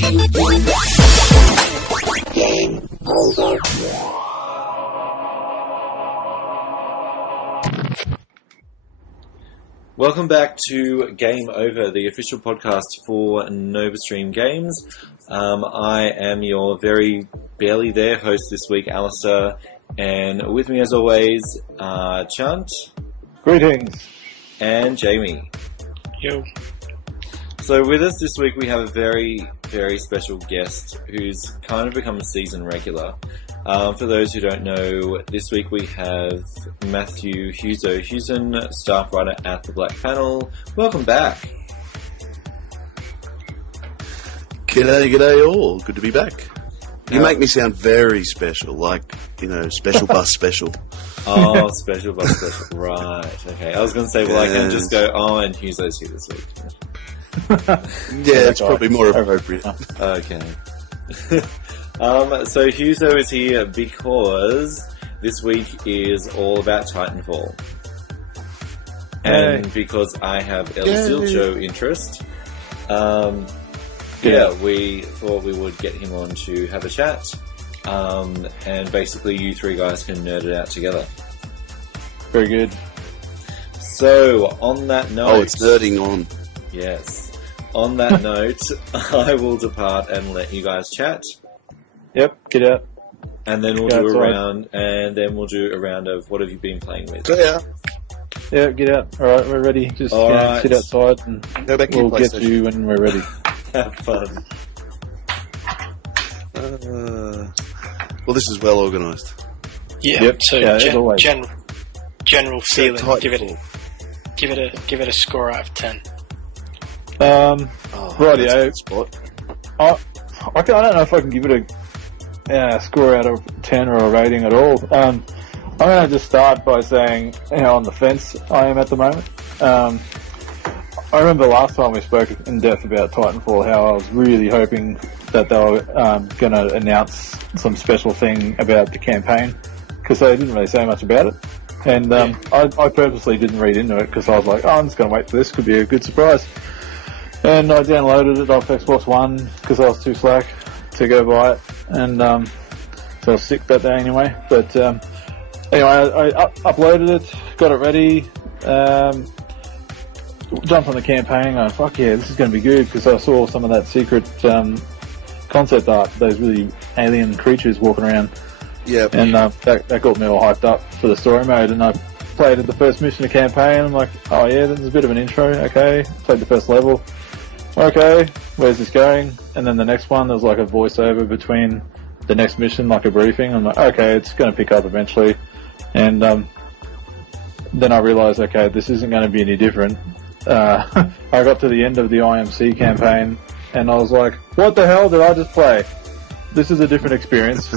Game over. Welcome back to Game Over, the official podcast for NovaStream Games. I am your very barely there host this week, Alistair, and with me as always, Chunt. Greetings. And Jamie. Yo. So with us this week we have a very, very special guest who's kind of become a season regular. For those who don't know, this week we have Matthew Hewson, staff writer at The Black Panel. Welcome back. G'day all. Good to be back. You make me sound very special, like, special bus special. Oh, special bus special. Right, okay. I was going to say, well, I can just go, and Huzo's here this week. Yeah, it's probably more appropriate. Okay. So Huzo is here because this week is all about Titanfall. And because I have El Silcho interest, we thought we would get him on to have a chat. And basically you three guys can nerd it out together. Very good. So, on that note... Oh, it's nerding on. Yes. On that note, I will depart and let you guys chat. Yep, get out. And then we'll do a round, and then we'll do a round of what have you been playing with. Yeah. Yeah, get out. Alright, we're ready. Just sit outside and we'll get to you when we're ready. Have fun. Well, this is well organised. Yeah, yep. So general feeling, give it a score out of 10. Rightio. Spot. I don't know if I can give it a score out of 10 or a rating at all. I'm going to just start by saying how on the fence I am at the moment. I remember last time we spoke in depth about Titanfall, how I was really hoping that they were going to announce some special thing about the campaign, because they didn't really say much about it. And I purposely didn't read into it because I was like, I'm just going to wait for this, could be a good surprise. And I downloaded it off Xbox One because I was too slack to go buy it. And so I was sick that day anyway. But anyway, I uploaded it, got it ready, jumped on the campaign. I fuck yeah, this is going to be good, because I saw some of that secret concept art, those really alien creatures walking around. Yeah. And that got me all hyped up for the story mode. And I played the first mission of the campaign. I'm like, oh yeah, this is a bit of an intro. Okay. Played the first level. Okay, where's this going? And then the next one, there's like a voiceover between the next mission, like a briefing. I'm like, okay, it's going to pick up eventually. And then I realised, okay, this isn't going to be any different. I got to the end of the IMC campaign, and I was like, what the hell did I just play? This is a different experience.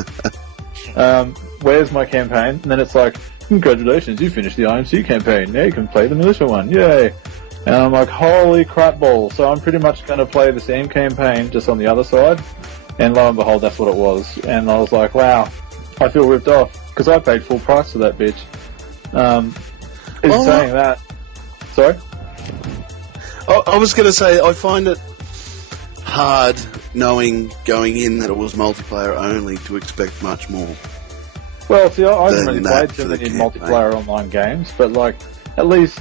Where's my campaign? And then it's like, congratulations, you finished the IMC campaign. Now you can play the militia one. Yay! And I'm like, holy crap balls. So I'm pretty much going to play the same campaign, just on the other side. And lo and behold, that's what it was. And I was like, wow, I feel ripped off, because I paid full price for that bitch. Saying that... Sorry? I was going to say, I find it hard knowing going in that it was multiplayer only to expect much more. Well, see, I haven't really played too many multiplayer online games, but like, at least,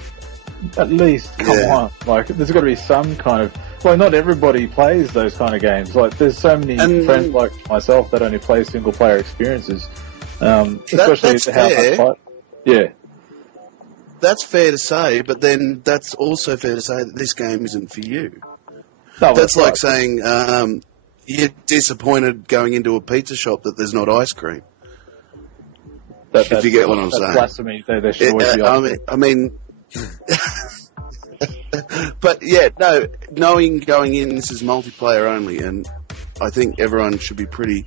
come on. Like, there's got to be some kind of... Well, not everybody plays those kind of games. Like, there's so many friends like myself that only play single-player experiences. Especially that's how fair. much yeah. That's fair to say, but then that's also fair to say that this game isn't for you. No, that's like right. saying you're disappointed going into a pizza shop that there's not ice cream. If you get what I'm saying. Blasphemy. There should always be ice cream. I mean but yeah, no, knowing going in this is multiplayer only, and I think everyone should be pretty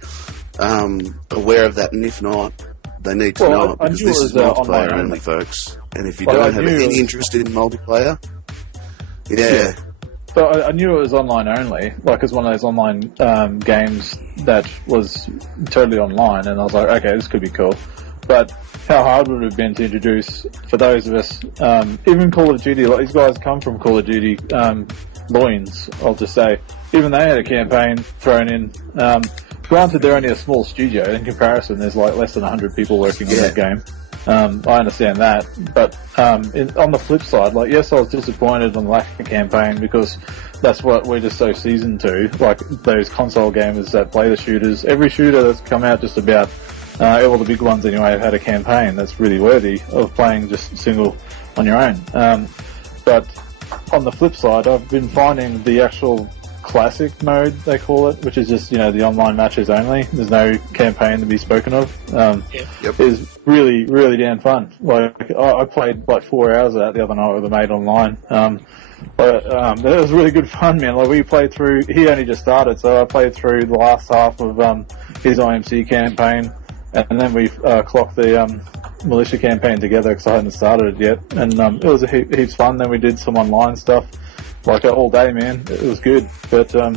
aware of that, and if not, they need to know it, because this is multiplayer only, folks. And if you don't have any interest in multiplayer, yeah. So I knew it was online only, like it's one of those online games that was totally online, and I was like, okay, this could be cool. But how hard would it have been to introduce, for those of us, even Call of Duty, like these guys come from Call of Duty loins, I'll just say. Even they had a campaign thrown in. Granted, they're only a small studio. In comparison, there's like less than 100 people working on that game. I understand that. But on the flip side, like, yes, I was disappointed on the lack of campaign because that's what we're just so seasoned to. Like, those console gamers that play the shooters. Every shooter that's come out just about, all the big ones anyway, have had a campaign that's really worthy of playing just single on your own. But on the flip side, I've been finding the actual classic mode, they call it, which is just, the online matches only. There's no campaign to be spoken of. Is really, really damn fun. Like, I played like 4 hours of that the other night with a mate online. But it was really good fun, man. Like, we played through, he only just started, so I played through the last half of his IMC campaign, and then we clocked the militia campaign together because I hadn't started it yet. And it was heaps fun. Then we did some online stuff. Like, all day, man. It was good. But, I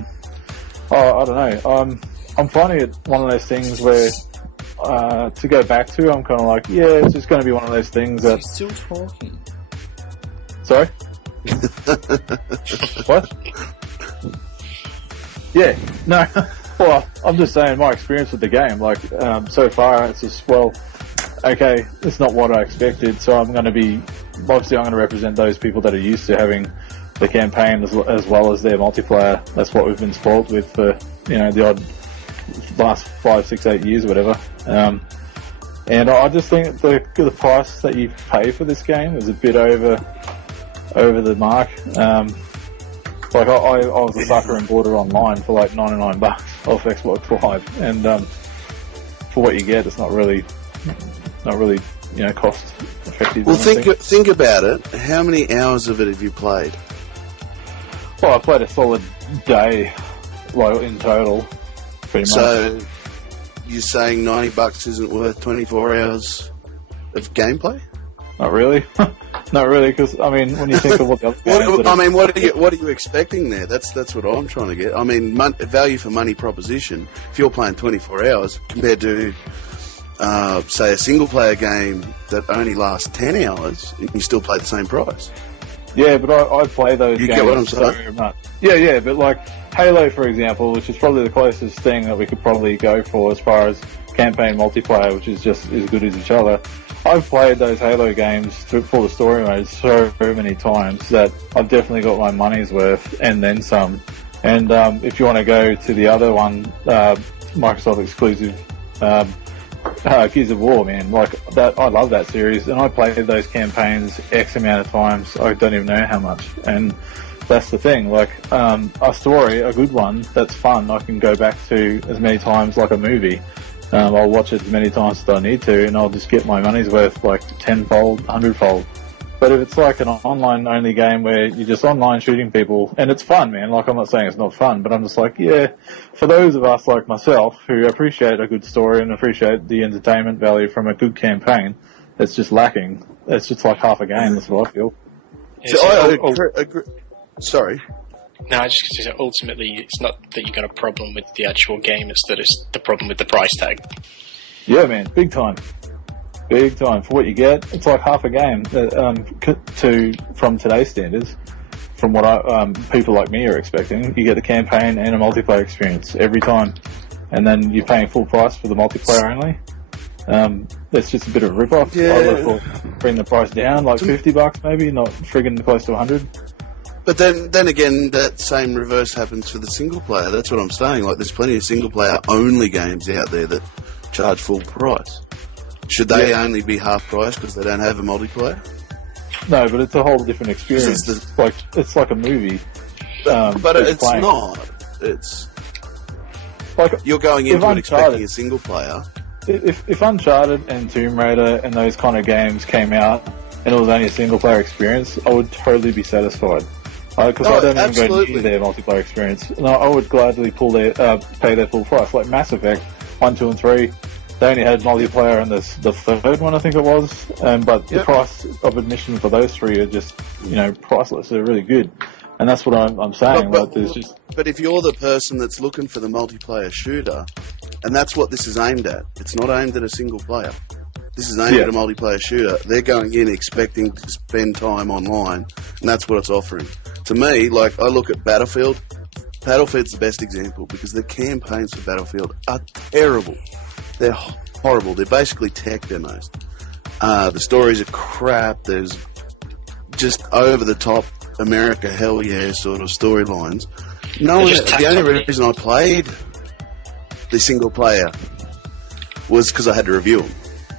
don't know. I'm finding it one of those things where, to go back to, I'm kind of like, yeah, it's just going to be one of those things that... You're still talking. Sorry? What? Yeah. No. Well, I'm just saying my experience with the game, like, so far, it's just, well, okay, it's not what I expected, so I'm going to represent those people that are used to having the campaign as well as their multiplayer. That's what we've been spoiled with for, the odd last 5, 6, 8 years or whatever. And I just think the price that you pay for this game is a bit over the mark. Like, I was a sucker and bought it online for like $99 off Xbox Live, and for what you get, it's not really cost effective. Well, think about it. How many hours of it have you played? Well, I played a solid day, like, in total, pretty much. So, you're saying $90 isn't worth 24 hours of gameplay? Not really. Not really, because, I mean, when you think of what the other games what are you expecting there? That's what I'm trying to get. I mean, value for money proposition, if you're playing 24 hours compared to, say, a single-player game that only lasts 10 hours, you still pay the same price. Yeah, but I play those games. You get what I'm saying? Much. Yeah, but like Halo, for example, which is probably the closest thing that we could probably go for as far as campaign multiplayer, which is just as good as each other. I've played those Halo games for the story mode so many times that I've definitely got my money's worth and then some. And if you want to go to the other one, Microsoft exclusive, Gears of War, man, like that, I love that series, and I played those campaigns X amount of times. I don't even know how much, and that's the thing. Like, a story, a good one that's fun, I can go back to as many times like a movie. I'll watch it as many times as I need to, and I'll just get my money's worth, like 10-fold, 100-fold. But if it's like an online-only game where you're just online shooting people, and it's fun, man, like, I'm not saying it's not fun, but I'm just like, yeah, for those of us like myself who appreciate a good story and appreciate the entertainment value from a good campaign, it's just lacking. It's just like half a game, that's what I feel. Yeah, so I agree. Sorry. No, I just say ultimately it's not that you got a problem with the actual game, it's that it's the problem with the price tag. Yeah, man, big time. Big time. For what you get, it's like half a game from today's standards. From what people like me are expecting, you get the campaign and a multiplayer experience every time, and then you're paying full price for the multiplayer only. That's just a bit of a rip-off. Yeah. I would bring the price down, like $50 maybe, not friggin' close to 100. But then again, that same reverse happens for the single player. That's what I'm saying. Like, there's plenty of single player only games out there that charge full price. Should they only be half price because they don't have a multiplayer? No, but it's a whole different experience. It's like a movie. But it's playing. Not. It's like you're going into it expecting a single player. If Uncharted and Tomb Raider and those kind of games came out and it was only a single player experience, I would totally be satisfied. Because I don't even go near their multiplayer experience. No, I would gladly pay their full price. Like Mass Effect 1, 2, and 3. They only had multiplayer in the third one, I think it was. But the price of admission for those three are just, priceless. They're really good. And that's what I'm saying. But if you're the person that's looking for the multiplayer shooter, and that's what this is aimed at, it's not aimed at a single player. This is aimed at a multiplayer shooter. They're going in expecting to spend time online, and that's what it's offering. to me, like, I look at Battlefield. Battlefield's the best example because the campaigns for Battlefield are terrible. They're horrible. They're basically tech demos. The stories are crap. There's just over-the-top America hell yeah sort of storylines. No, the only reason I played the single player was because I had to review them.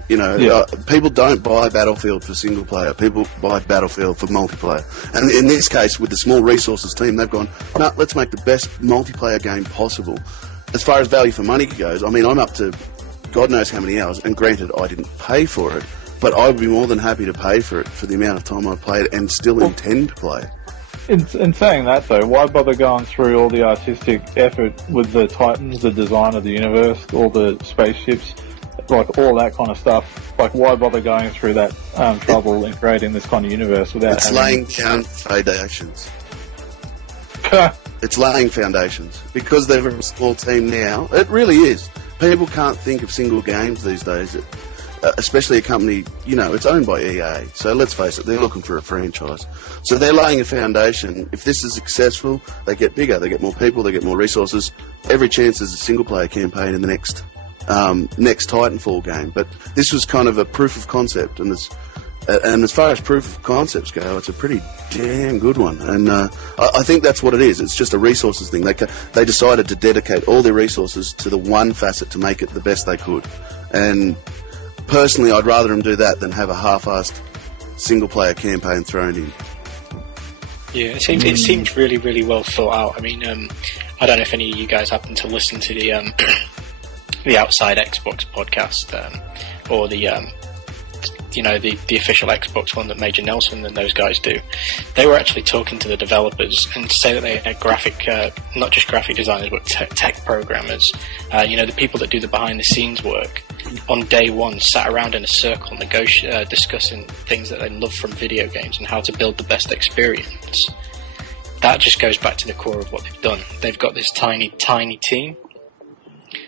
You know, people don't buy Battlefield for single player. People buy Battlefield for multiplayer. And in this case, with the small resources team, they've gone, no, let's make the best multiplayer game possible. As far as value for money goes, I mean, I'm up to God knows how many hours, and granted, I didn't pay for it, but I would be more than happy to pay for it for the amount of time I played and still intend to play. In saying that, though, why bother going through all the artistic effort with the Titans, the design of the universe, all the spaceships, like all that kind of stuff? Like, why bother going through that trouble in creating this kind of universe without It's laying down foundations. It's laying foundations. Because they're a small team now, it really is. People can't think of single games these days. Especially a company, you know, it's owned by EA. So let's face it, they're looking for a franchise. So they're laying a foundation. If this is successful, they get bigger, they get more people, they get more resources. Every chance there's a single-player campaign in the next Titanfall game. But this was kind of a proof of concept, and as far as proof of concepts go, it's a pretty damn good one. And I think that's what it is. It's just a resources thing. They decided to dedicate all their resources to the one facet to make it the best they could. And personally, I'd rather them do that than have a half-assed single-player campaign thrown in. Yeah, it seems really, really well thought out. I mean, I don't know if any of you guys happen to listen to the the Outside Xbox podcast or the the official Xbox one that Major Nelson and those guys do. They were actually talking to the developers and to say that they had not just graphic designers, but tech programmers. The people that do the behind-the-scenes work on day one sat around in a circle discussing things that they love from video games and how to build the best experience. That just goes back to the core of what they've done. They've got this tiny, tiny team.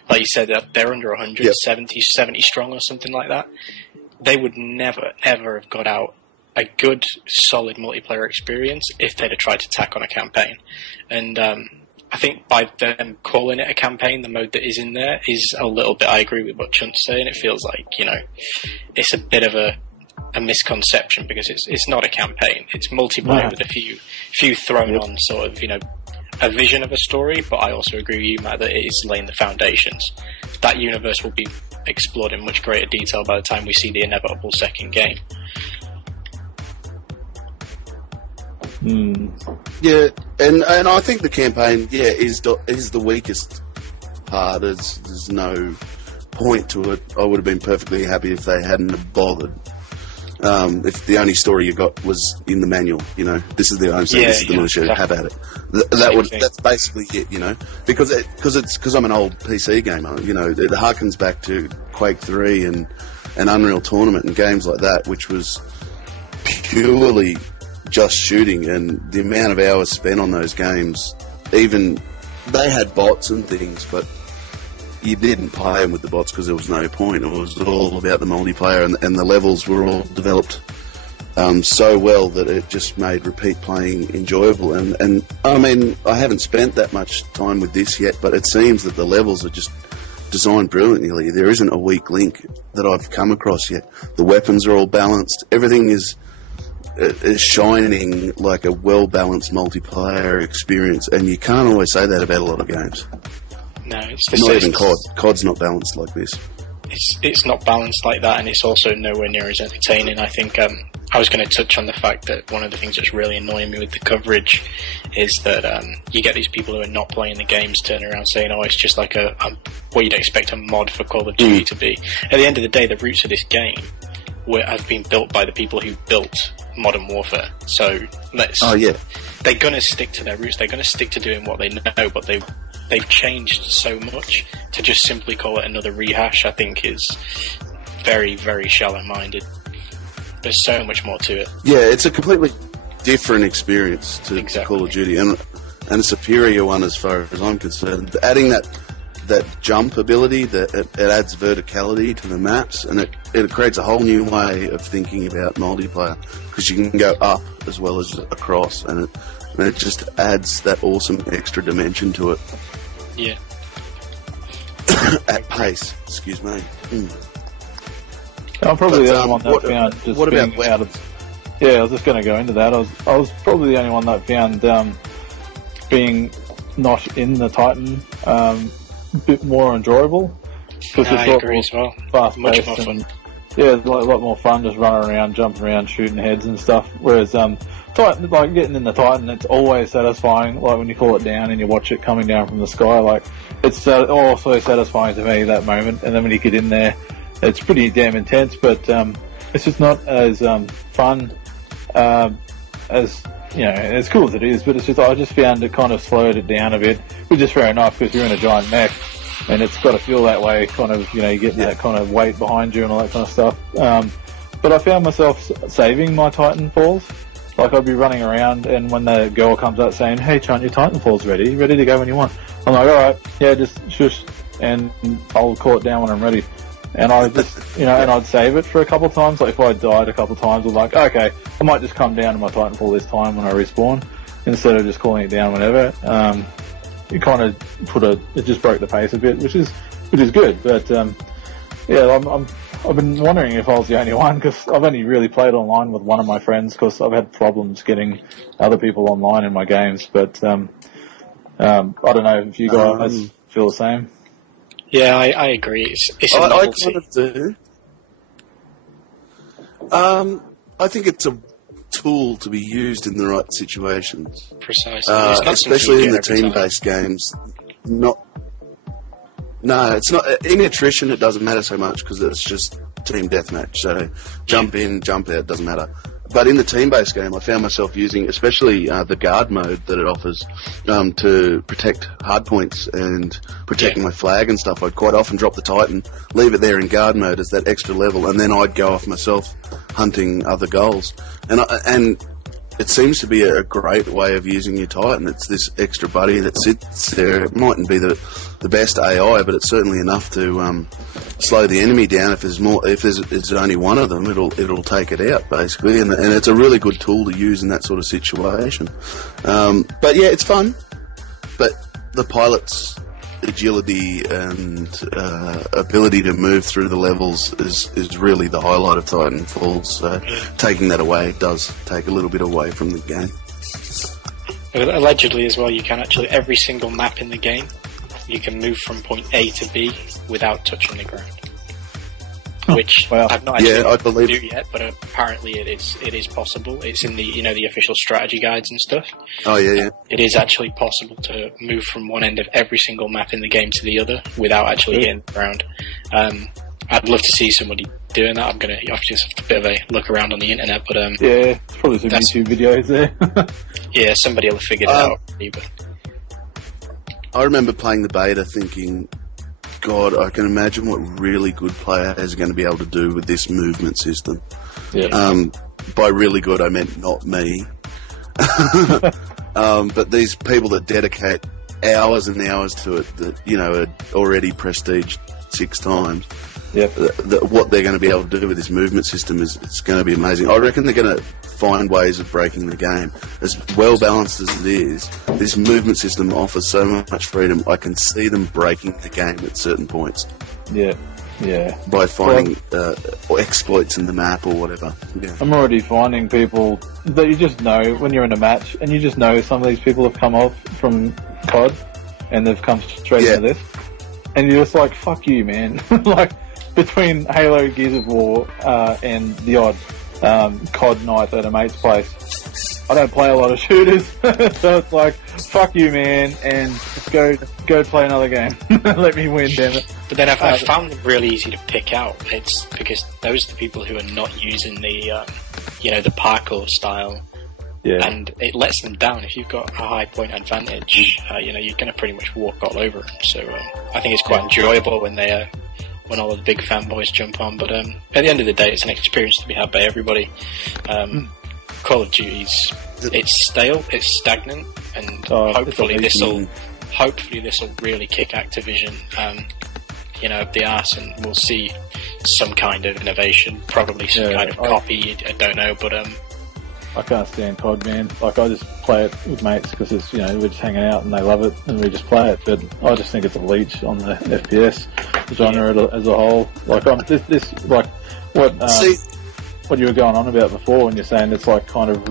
Like you said, they're under 100, yep. 70 strong or something like that. They would never, ever have got out a good, solid multiplayer experience if they'd have tried to tack on a campaign. And I think by them calling it a campaign, the mode that is in there is a little bit, I agree with what Chunt's saying, it feels like, it's a bit of a misconception because it's not a campaign. It's multiplayer with a few thrown on sort of, a vision of a story, but I also agree with you, Matt, that it is laying the foundations. That universe will be explored in much greater detail by the time we see the inevitable second game. Yeah, and I think the campaign, is the weakest part. There's no point to it. I would have been perfectly happy if they hadn't have bothered. If the only story you got was in the manual, this is the militia, exactly. Have at it. That's basically it, because I'm an old PC gamer, it harkens back to Quake 3 and Unreal Tournament and games like that, which was purely just shooting, and the amount of hours spent on those games, even they had bots and things, but you didn't play them with the bots because there was no point. It was all about the multiplayer, and the levels were all developed so well that it just made repeat playing enjoyable. And I mean, I haven't spent that much time with this yet, but it seems that the levels are just designed brilliantly. There isn't a weak link that I've come across yet. The weapons are all balanced. Everything is shining like a well-balanced multiplayer experience, and you can't always say that about a lot of games. No, not even COD. COD's not balanced like this. It's not balanced like that, and it's also nowhere near as entertaining. I think I was going to touch on the fact that one of the things that's really annoying me with the coverage is that you get these people who are not playing the games turn around saying, "Oh, it's just like what you'd expect a mod for Call of Duty to be." At the end of the day, the roots of this game have been built by the people who built Modern Warfare. So they're going to stick to their roots. They're going to stick to doing what they know, but they've changed so much to just simply call it another rehash, I think, is very, very shallow-minded. There's so much more to it. Yeah, it's a completely different experience to Call of Duty, and a superior one as far as I'm concerned. Adding that jump ability, it adds verticality to the maps, and it creates a whole new way of thinking about multiplayer, because you can go up as well as across, and and it just adds that awesome extra dimension to it. Yeah. At pace, excuse me. I'm probably the only one that found just what about being out of. Yeah, I was just going to go into that. I was probably the only one that found being not in the Titan a bit more enjoyable. Because I agree as well. Fast Much more paced fun. Yeah, it's a lot more fun just running around, jumping around, shooting heads and stuff. Whereas Titan, like getting in the Titan, it's always satisfying. Like when you pull it down and you watch it coming down from the sky, like it's also satisfying to me that moment. And then when you get in there, it's pretty damn intense, but it's just not as fun as as cool as it is. But it's just I just found it kind of slowed it down a bit, which is fair enough because you're in a giant mech. And it's got to feel that way, kind of, you get that kind of weight behind you and all that kind of stuff. But I found myself saving my Titanfalls. Like, I'd be running around, and when the girl comes up saying, "Hey, Chunt, your Titanfall's ready to go when you want." I'm like, alright, yeah, just shush, and I'll call it down when I'm ready. And I just, and I'd save it for a couple of times. Like, if I died a couple of times, I'm like, okay, I might just come down to my Titanfall this time when I respawn, instead of just calling it down whenever. It kind of it just broke the pace a bit, which is good. But I've been wondering if I was the only one because I've only really played online with one of my friends because I've had problems getting other people online in my games. But I don't know if you guys feel the same. Yeah, I agree. It's a novelty. I kind of do. I think it's a tool to be used in the right situations. Precisely. Especially in the team-based games. No, it's not. In attrition, it doesn't matter so much because it's just team deathmatch. So jump in, jump out, doesn't matter. But in the team-based game, I found myself using, especially the guard mode that it offers, to protect hardpoints and protecting my flag and stuff. I'd quite often drop the Titan, leave it there in guard mode as that extra level, and then I'd go off myself hunting other goals. And it seems to be a great way of using your Titan. It's this extra buddy that sits there. It mightn't be the best AI, but it's certainly enough to slow the enemy down. If there's only one of them, it'll take it out basically. And it's a really good tool to use in that sort of situation. But yeah, it's fun. But the pilot's agility and ability to move through the levels is really the highlight of Titanfall. So taking that away does take a little bit away from the game. Allegedly as well, you can actually, every single map in the game, you can move from point A to B without touching the ground. Which I've not actually do yet, but apparently it is possible. It's in the the official strategy guides and stuff. Oh yeah. It is actually possible to move from one end of every single map in the game to the other without actually hitting the ground. I'd love to see somebody doing that. I'm gonna just have a bit of a look around on the internet, but yeah, there's probably some YouTube videos there. Yeah, somebody will figure it out. But I remember playing the beta thinking, God, I can imagine what really good players are going to be able to do with this movement system. Yeah. By really good, I meant not me. But these people that dedicate hours and hours to it, that are already prestiged 6 times. Yep. What they're going to be able to do with this movement system it's going to be amazing. I reckon they're going to find ways of breaking the game. As well balanced as it is, this movement system offers so much freedom. I can see them breaking the game at certain points. Yeah. By finding exploits in the map or whatever. Yeah. I'm already finding people that you just know when you're in a match, and you just know some of these people have come off from COD, and they've come straight into this, and you're just like, fuck you, man. Like, between Halo, Gears of War, and the odd COD night at a mate's place, I don't play a lot of shooters, so it's like, fuck you, man, and just go play another game. Let me win, damn it. But then I've found them really easy to pick out. It's because those are the people who are not using the the parkour style. Yeah. And it lets them down. If you've got a high point advantage, you're going to pretty much walk all over them. So I think it's quite enjoyable when all of the big fanboys jump on. But at the end of the day, it's an experience to be had by everybody. Call of Duty's it's stale, it's stagnant, and hopefully this will really kick Activision up the arse, and we'll see some kind of innovation, probably some kind of copy. I don't know, but I can't stand COD, man. Like, I just play it with mates because it's, you know, we're just hanging out and they love it and we just play it. But I just think it's a leech on the FPS genre as a whole. Like, what you were going on about before when you're saying it's like kind of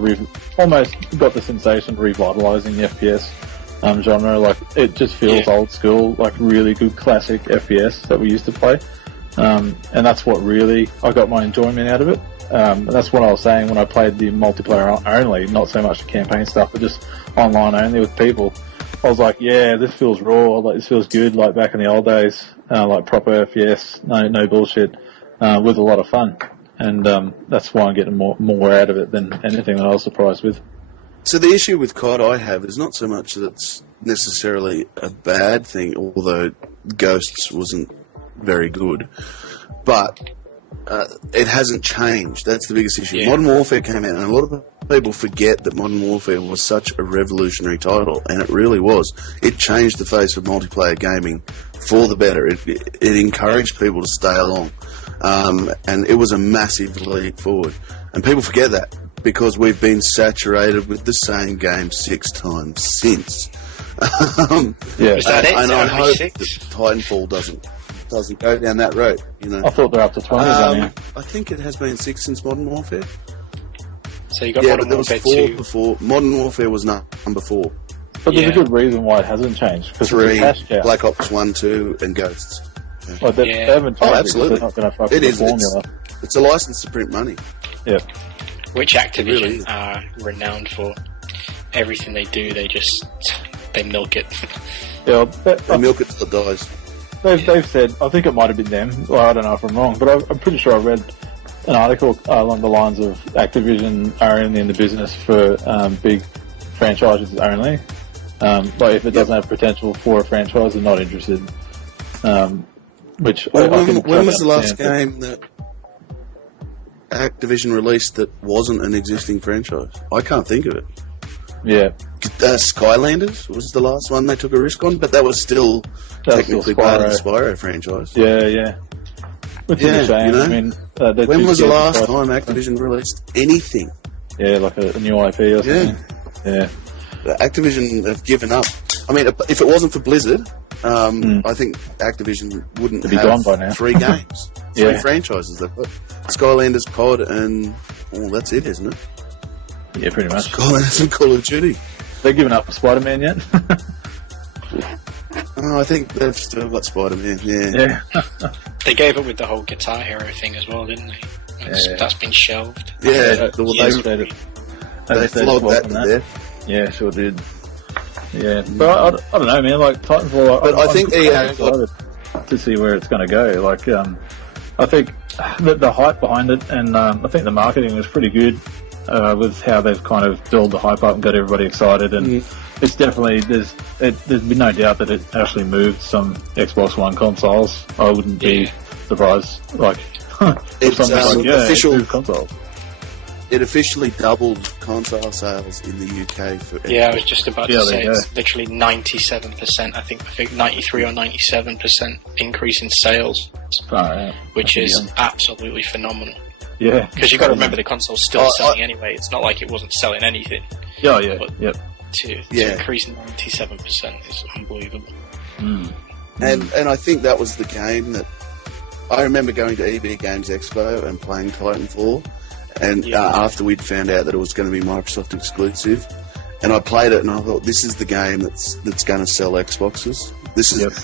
almost got the sensation of revitalising the FPS genre. Like, it just feels old school, like really good classic FPS that we used to play. And that's what really I got my enjoyment out of it. And that's what I was saying when I played the multiplayer only, not so much the campaign stuff, but just online only with people. I was like, yeah, this feels raw, like this feels good, like back in the old days, like proper FPS, no bullshit, with a lot of fun. And that's why I'm getting more out of it than anything that I was surprised with. So the issue with COD I have is not so much that it's necessarily a bad thing, although Ghosts wasn't very good, but it hasn't changed. That's the biggest issue. Modern Warfare came out, and a lot of people forget that Modern Warfare was such a revolutionary title, and it really was. It changed the face of multiplayer gaming for the better. It encouraged people to stay along, and it was a massive leap forward. And people forget that because we've been saturated with the same game 6 times since. Is that it? And I hope that Titanfall doesn't go down that road, you know. I thought they're up to 20 now. I think it has been 6 since Modern Warfare. So you got Modern Warfare 2 before. Modern Warfare was number 4. But there's a good reason why it hasn't changed. Because 3, Black Ops 1, 2, and Ghosts. Well, they haven't changed. Absolutely. They're not going to fuck with the formula. It's a license to print money. Yeah. Which Activision are renowned for. Everything they do, they milk it. Yeah, they milk it till it dies. They've said, I think it might have been them, well, I don't know if I'm wrong, but I'm pretty sure I read an article along the lines of Activision are only in the business for big franchises only. Like, if it doesn't have potential for a franchise, they're not interested. Which when was the last game that Activision released that wasn't an existing franchise? I can't think of it. Yeah. Skylanders was the last one they took a risk on, but that was still technically part of the Spyro franchise. Yeah. Which is a shame. You know? I mean, when was the last time Activision released anything? Yeah, like a new IP or something. Yeah. Activision have given up. I mean, if it wasn't for Blizzard, I think Activision wouldn't have gone by now. 3 games, 3 franchises. They've got Skylanders, COD, and that's it, isn't it? Yeah, pretty much. Skylanders and Call of Duty. They're giving up Spider-Man yet? I think they've still got Spider-Man, yeah. They gave up with the whole Guitar Hero thing as well, didn't they? That's been shelved. Yeah, they flogged that to death. Yeah, sure did. Yeah, but I don't know, man. Like Titanfall, but I think I'm excited to see where it's going to go. Like, I think the hype behind it, and I think the marketing was pretty good with how they've kind of built the hype up and got everybody excited. And it's definitely there's been no doubt that it actually moved some Xbox One consoles. I wouldn't be surprised. Like, it's official consoles. It officially doubled console sales in the UK for I was just about to say it's literally 97%. I think 93 or 97% increase in sales, which is absolutely phenomenal. Yeah, because you've got to remember the console's still selling anyway. It's not like it wasn't selling anything. But to increase 97% is unbelievable. And I think that was the game that I remember going to EB Games Expo and playing Titanfall. And after we'd found out that it was going to be Microsoft exclusive, and I played it, and I thought, this is the game that's going to sell Xboxes.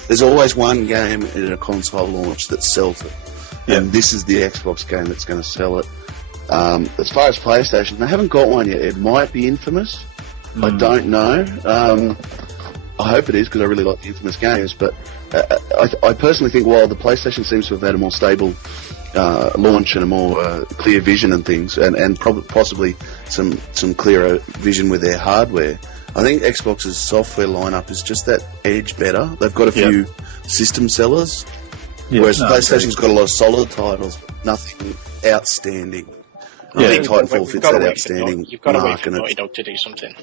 There's always one game in a console launch that sells it, and this is the Xbox game that's going to sell it. As far as PlayStation, they haven't got one yet. It might be Infamous. I don't know. I hope it is because I really like the Infamous games. But I personally think while the PlayStation seems to have had a more stable launch and a more clear vision and things, and possibly some clearer vision with their hardware, I think Xbox's software lineup is just that edge better. They've got a few system sellers, whereas PlayStation's got a lot of solid titles, but nothing outstanding. I think Titanfall fits that outstanding You've got to wait mark. for Naughty Dog to do something.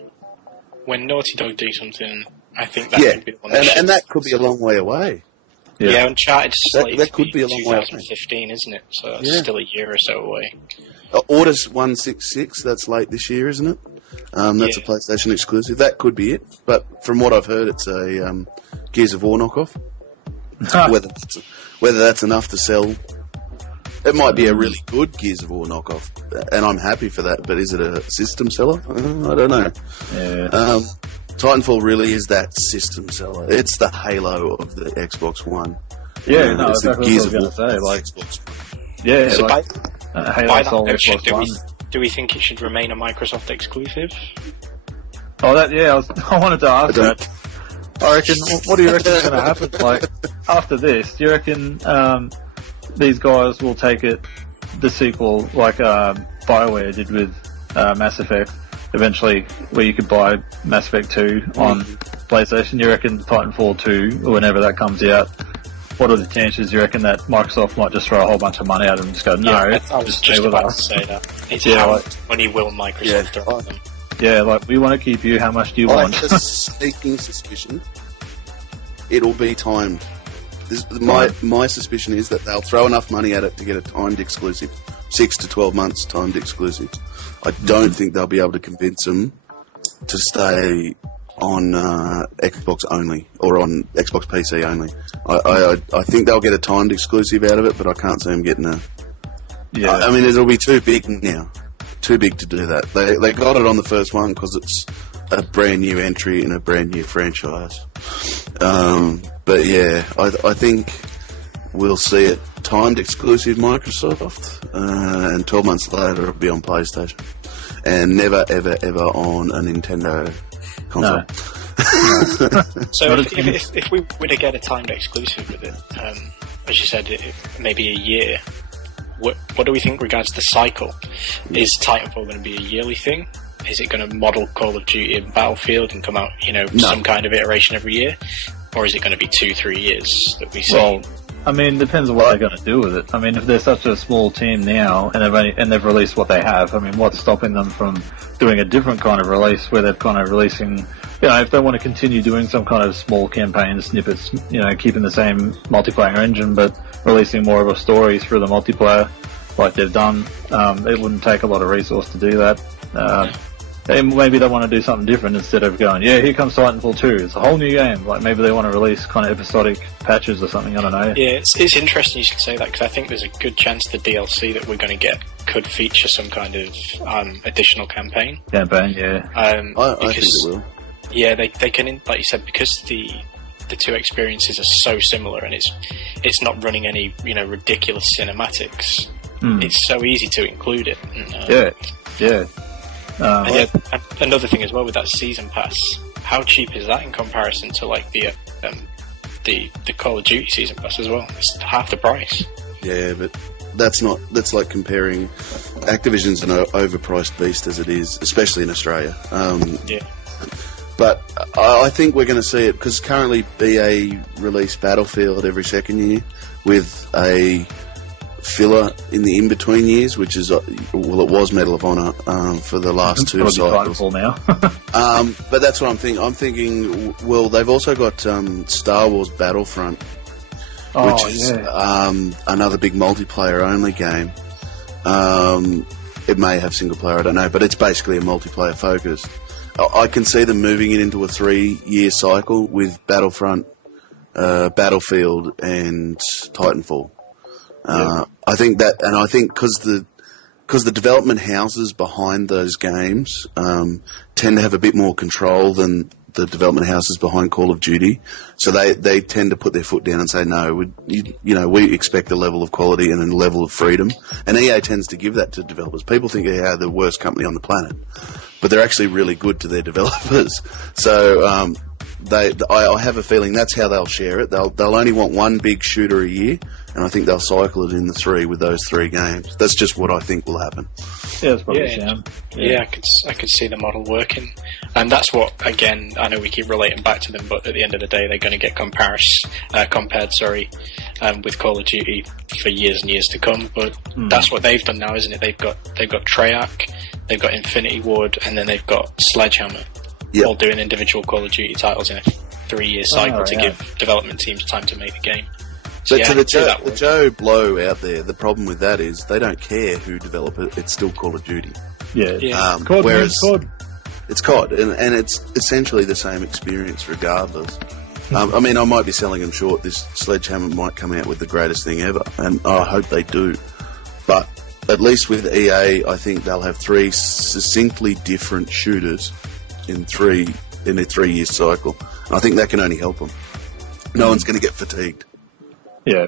When Naughty Dog do something, I think that could be the one. And that could be a long way away. Yeah, Uncharted that could be a long way away. 2015, isn't it? So it's still a year or so away. Orders 166, that's late this year, isn't it? That's a PlayStation exclusive. That could be it, but from what I've heard, it's a Gears of War knockoff. Whether that's enough to sell, it might be a really good Gears of War knockoff, and I'm happy for that. But is it a system seller? I don't know. Yeah. Titanfall really is that system seller. It's the Halo of the Xbox One. Yeah, no, it's that's the what I Gears was of going to War say. Like, Xbox. yeah, So like Halo by that sold notion, Xbox One. do we think it should remain a Microsoft exclusive? Oh, I wanted to ask that. I reckon. What do you reckon is going to happen? Like after this, do you reckon these guys will take it the sequel like BioWare did with Mass Effect? Eventually, where you could buy Mass Effect 2 on PlayStation. You reckon Titanfall 2, or whenever that comes out, what are the chances you reckon that Microsoft might just throw a whole bunch of money at them and just go, no, I was just about to say that. It's how much money will Microsoft throw at them? Yeah, like, we want to keep you, how much do you want? I have a sneaking suspicion it'll be timed. My suspicion is that they'll throw enough money at it to get a timed exclusive. 6 to 12 months timed exclusive. I don't think they'll be able to convince them to stay on Xbox only, or on Xbox PC only. I think they'll get a timed exclusive out of it, but I can't see them getting a... Yeah. I mean, it'll be too big now. Too big to do that. They got it on the first one because it's a brand new entry in a brand new franchise. But yeah, I think we'll see it timed exclusive Microsoft, and 12 months later it'll be on PlayStation, and never ever ever on a Nintendo console. No. So if we were to get a timed exclusive with it, as you said, maybe a year, what do we think regards the cycle? Is Titanfall going to be a yearly thing? Is it going to model Call of Duty and Battlefield and come out, some kind of iteration every year? Or is it going to be 2-3 years that we see? Well, I mean, depends on what they're going to do with it. I mean, if they're such a small team now and they've released what they have, I mean, what's stopping them from doing a different kind of release where they're kind of releasing, if they want to continue doing some kind of small campaign snippets, keeping the same multiplayer engine but releasing more of a story through the multiplayer like they've done, it wouldn't take a lot of resource to do that. And maybe they want to do something different instead of going, here comes Titanfall 2, it's a whole new game. Like, maybe they want to release kind of episodic patches or something, I don't know. Yeah, it's interesting you should say that, because I think there's a good chance the DLC that we're going to get could feature some kind of additional campaign. Yeah. I think it will. Yeah, they can, like you said, because the two experiences are so similar, and it's not running any, ridiculous cinematics. It's so easy to include it. And, yeah. And another thing as well with that season pass, how cheap is that in comparison to like the Call of Duty season pass as well? It's half the price. Yeah, but that's like comparing Activision's an overpriced beast as it is, especially in Australia. Yeah. But I think we're going to see it because currently BA release Battlefield every second year with a filler in the in-between years, which is, it was Medal of Honor for the last two cycles. Now. But that's what I'm thinking. I'm thinking, well, they've also got Star Wars Battlefront, which is another big multiplayer-only game. It may have single-player, I don't know, but it's basically a multiplayer focus. I can see them moving it into a 3-year cycle with Battlefront, Battlefield, and Titanfall. I think that, and I think because the development houses behind those games tend to have a bit more control than the development houses behind Call of Duty, so they tend to put their foot down and say no, we expect a level of quality and a level of freedom, and EA tends to give that to developers. People think EA are the worst company on the planet, but they're actually really good to their developers. So I have a feeling that's how they'll share it. They'll only want one big shooter a year, and I think they'll cycle it in the 3 with those 3 games. That's just what I think will happen. Yeah, that's probably sound. Yeah, I could see the model working, and that's what, again, I know we keep relating back to them, but at the end of the day, they're going to get compared, with Call of Duty for years and years to come. But that's what they've done now, isn't it? They've got Treyarch, they've got Infinity Ward, and then they've got Sledgehammer. Yep. All doing individual Call of Duty titles in a 3-year cycle to give development teams time to make the game. But to the Joe Blow out there, the problem with that is they don't care who develop it. It's still Call of Duty. Yeah. COD, whereas it's COD, and it's essentially the same experience regardless. I mean, I might be selling them short. This Sledgehammer might come out with the greatest thing ever, and I hope they do. But at least with EA, I think they'll have 3 succinctly different shooters in a 3-year cycle. And I think that can only help them. No one's going to get fatigued. Yeah.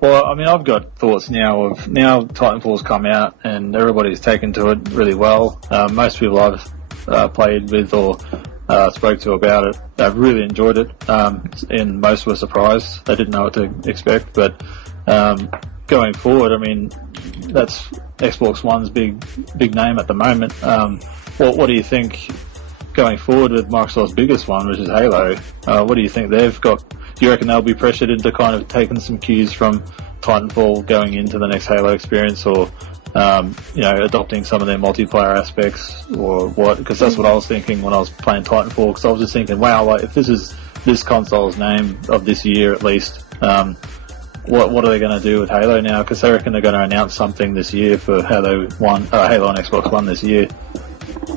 Well, I mean, I've got thoughts now Titanfall's come out and everybody's taken to it really well. Most people I've played with or spoke to about it, they've really enjoyed it, and most were surprised. They didn't know what to expect, but going forward, I mean, that's Xbox One's big name at the moment. What do you think going forward with Microsoft's biggest one, which is Halo? What do you think they've got? Do you reckon they'll be pressured into kind of taking some cues from Titanfall going into the next Halo experience, or adopting some of their multiplayer aspects, or what? Because that's what I was thinking when I was playing Titanfall. Because I was just thinking, wow, like if this is this console's name of this year at least, what are they going to do with Halo now? Because they reckon they're going to announce something this year for Halo on Xbox One this year.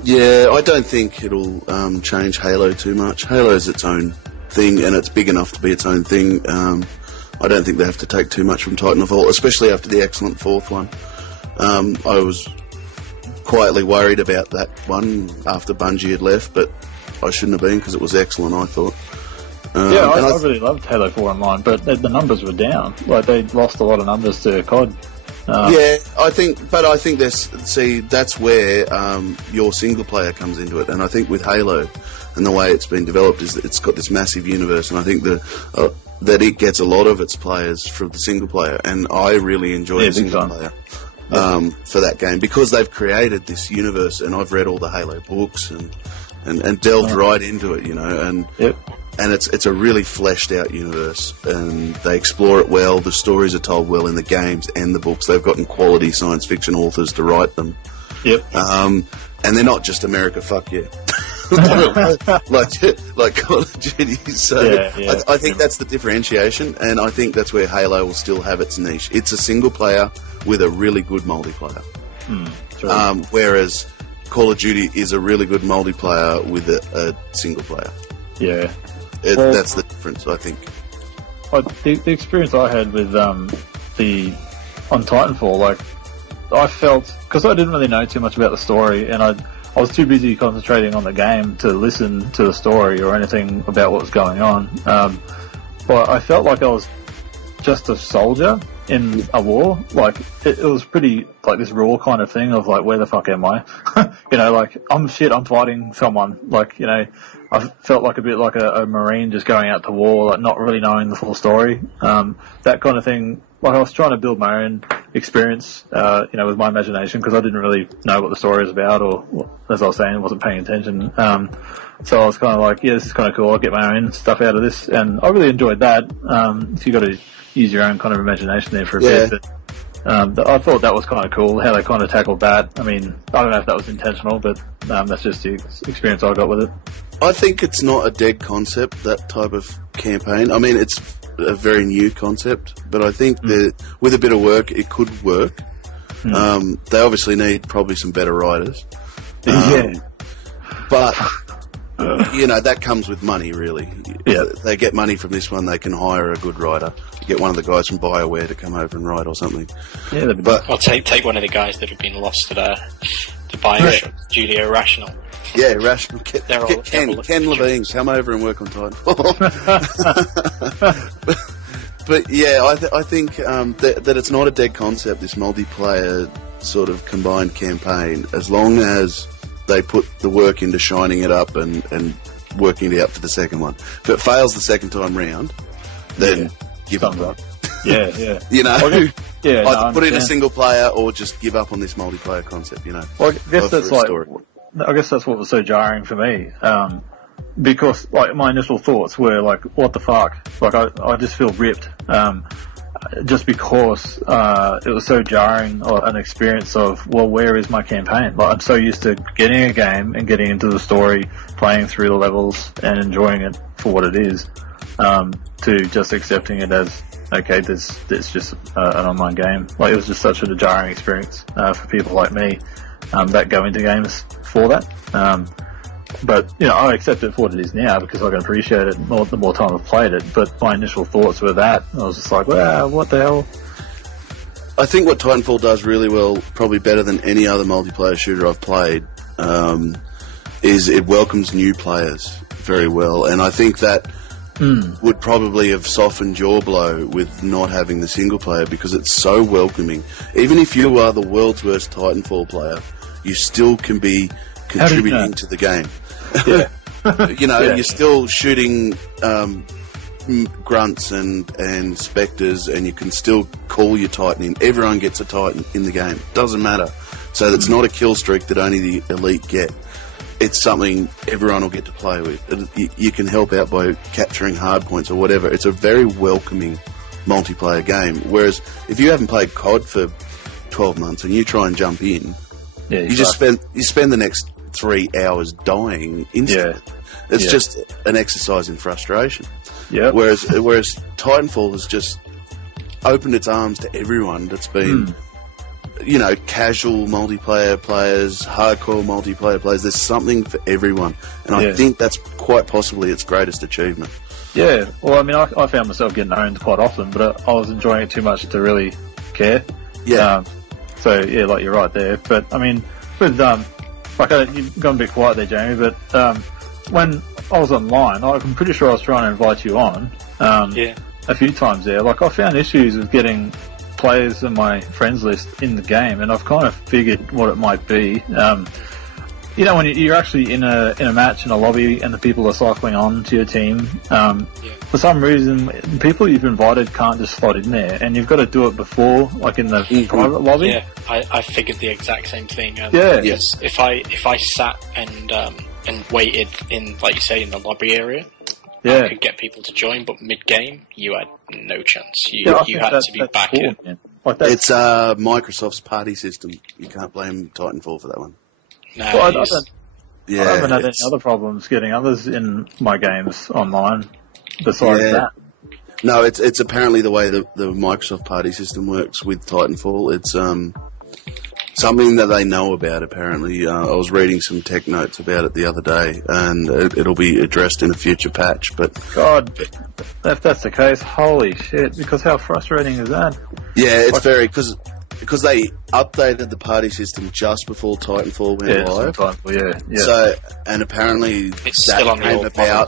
Yeah, I don't think it'll change Halo too much. Halo's its own thing, and it's big enough to be its own thing. I don't think they have to take too much from Titanfall, especially after the excellent 4th one. I was quietly worried about that one after Bungie had left, but I shouldn't have been because it was excellent, I thought. I really loved Halo 4 Online, but the numbers were down. Like, they lost a lot of numbers to COD. I think that's where your single player comes into it, and I think with Halo and the way it's been developed is that it's got this massive universe, and I think that it gets a lot of its players from the single player, and I really enjoy the single player for that game because they've created this universe, and I've read all the Halo books and delved right into it, and it's a really fleshed out universe, and they explore it well. The stories are told well in the games and the books. They've gotten quality science fiction authors to write them. And they're not just America, fuck you. like Call of Duty. So I think that's the differentiation, and I think that's where Halo will still have its niche. It's a single player with a really good multiplayer. Whereas Call of Duty is a really good multiplayer with a single player. Yeah. That's the difference, I think. The experience I had with on Titanfall, like, I felt, because I didn't really know too much about the story, and I was too busy concentrating on the game to listen to the story or anything about what was going on. But I felt like I was just a soldier in a war. Like, it was pretty, like, this raw kind of thing of, like, where the fuck am I? Like, I'm fighting someone. Like, I felt like a bit like a Marine just going out to war, like, not really knowing the full story. That kind of thing. Like, I was trying to build my own experience, with my imagination, because I didn't really know what the story was about, or, as I was saying, wasn't paying attention. So I was kind of like, yeah, this is kind of cool, I'll get my own stuff out of this, and I really enjoyed that. So you got to use your own kind of imagination there for a bit, but I thought that was kind of cool, how they kind of tackled that. I mean, I don't know if that was intentional, but that's just the experience I got with it. I think it's not a dead concept, that type of campaign. I mean, it's a very new concept, but I think that with a bit of work, it could work. They obviously need probably some better writers. But, that comes with money, really. If they get money from this one, they can hire a good writer. Get one of the guys from BioWare to come over and write or something. Or take one of the guys that have been lost to Bioshock Studio Rational. Yeah, Rational. Ken Levine, come over and work on Titanfall. but yeah, I think that it's not a dead concept, this multiplayer sort of combined campaign, as long as they put the work into shining it up and working it out for the second one. If it fails the second time round, then give up. Either put in a single player or just give up on this multiplayer concept, Well, I guess that's what was so jarring for me, because, like, my initial thoughts were like, what the fuck? Like, I just feel ripped, just because it was so jarring, or an experience of, well, where is my campaign? Like, I'm so used to getting a game and getting into the story, playing through the levels and enjoying it for what it is, to just accepting it as okay, there's just an online game. Like, it was just such a jarring experience for people like me that go into games for that. But, I accept it for what it is now because I can appreciate it the more time I've played it. But my initial thoughts were that. I was just like, wow, what the hell? I think what Titanfall does really well, probably better than any other multiplayer shooter I've played, is it welcomes new players very well. And I think that would probably have softened your blow with not having the single player because it's so welcoming. Even if you are the world's worst Titanfall player, you still can be contributing to the game. Yeah. You're still shooting grunts and spectres, and you can still call your Titan in. Everyone gets a Titan in the game. Doesn't matter. So it's not a kill streak that only the elite get. It's something everyone will get to play with. You can help out by capturing hard points or whatever. It's a very welcoming multiplayer game. Whereas if you haven't played COD for 12 months and you try and jump in, you spend the next 3 hours dying instantly. It's just an exercise in frustration. Yeah. Whereas Titanfall has just opened its arms to everyone that's been, casual multiplayer players, hardcore multiplayer players. There's something for everyone. And I think that's quite possibly its greatest achievement. Yeah. Well, I mean, I found myself getting owned quite often, but I was enjoying it too much to really care. Yeah. Like you're right there. But, I mean, with, you've gone a bit quiet there, Jamie, but when I was online, I'm pretty sure I was trying to invite you on a few times there. Like, I found issues with getting players in my friends list in the game, and I've kind of figured what it might be. When you're actually in a match in a lobby and the people are cycling on to your team, for some reason, the people you've invited can't just slot in there, and you've got to do it before, like in the private lobby. Yeah, I figured the exact same thing. Yes. If I sat and waited in, like you say, in the lobby area, I could get people to join, but mid-game, you had no chance. You had to be back in. It's Microsoft's party system. You can't blame Titanfall for that one. No, I haven't had any other problems getting others in my games online besides that. No, it's apparently the way the Microsoft party system works with Titanfall. It's something that they know about, apparently. I was reading some tech notes about it the other day, and it'll be addressed in a future patch. But God, if that's the case, holy shit, because how frustrating is that? Yeah, it's very... Because they updated the party system just before Titanfall went live. So, and apparently it's still on the old model,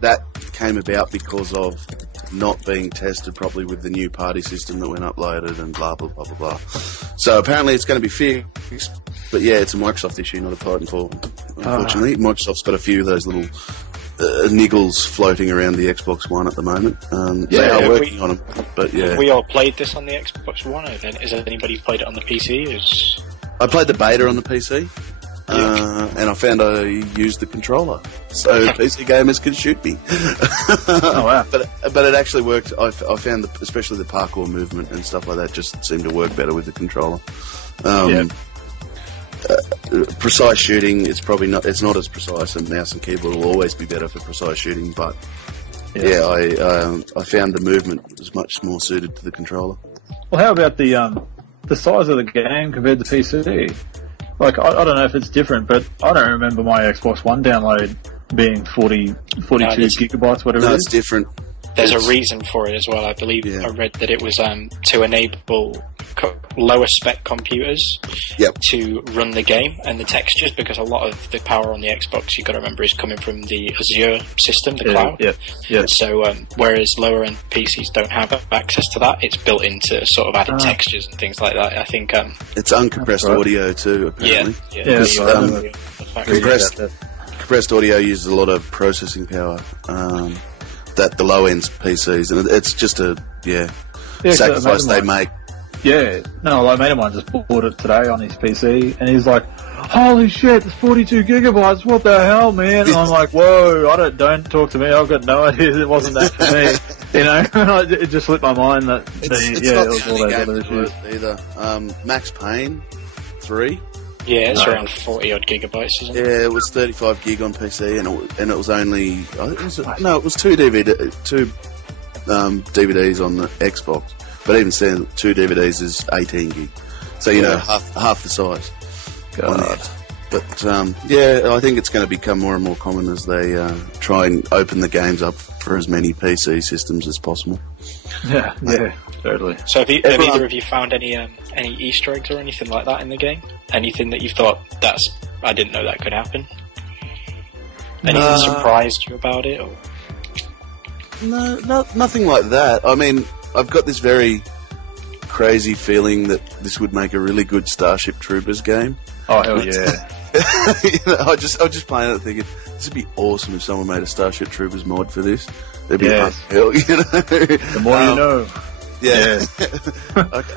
that came about because of not being tested properly with the new party system that went uploaded and blah, blah, blah, blah, blah. So apparently it's going to be fixed, but it's a Microsoft issue, not a Titanfall. Unfortunately, Microsoft's got a few of those little niggles floating around the Xbox One at the moment. They are working on them, but we all played this on the Xbox One, or then has anybody played it on the PC? I played the beta on the PC. And I found I used the controller, so PC gamers can shoot me. Oh wow! But it actually worked. I found especially the parkour movement and stuff like that just seemed to work better with the controller. Precise shooting, it's not as precise, and mouse and keyboard will always be better for precise shooting. But I found the movement was much more suited to the controller. Well, how about the size of the game compared to PC? Like, I don't know if it's different, but I don't remember my Xbox One download being 42 gigabytes, whatever it is. No, it's different. There's a reason for it as well. I believe I read that it was to enable lower spec computers to run the game and the textures, because a lot of the power on the Xbox, you've got to remember, is coming from the Azure system, the cloud. So whereas lower end PCs don't have access to that, it's built into sort of added textures and things like that. I think it's uncompressed audio too, apparently. Compressed audio uses a lot of processing power that the low end PCs, and it's just a sacrifice they make. Yeah, no, like, a mate of mine just bought it today on his PC, and he's like, "Holy shit, it's 42 gigabytes! What the hell, man?" And I'm like, "Whoa, don't talk to me. I've got no idea it wasn't that for me." It just slipped my mind that it was all those other issues. Either Max Payne 3. Yeah, it's around 40 odd gigabytes, isn't it? Yeah, it was 35 gig on PC, and it was only it was 2 DVDs on the Xbox, but even saying 2 DVDs is 18 gig. So, you know, half the size. God. But, I think it's going to become more and more common as they try and open the games up for as many PC systems as possible. Yeah, totally. So have either of you found any Easter eggs or anything like that in the game? Anything that you thought, I didn't know that could happen? Anything that surprised you about it? Or? No, nothing like that. I mean, I've got this very crazy feeling that this would make a really good Starship Troopers game. Oh, hell yeah. You know, I was just playing it thinking, this would be awesome if someone made a Starship Troopers mod for this. They'd be unreal, you know? The more you know. Yeah.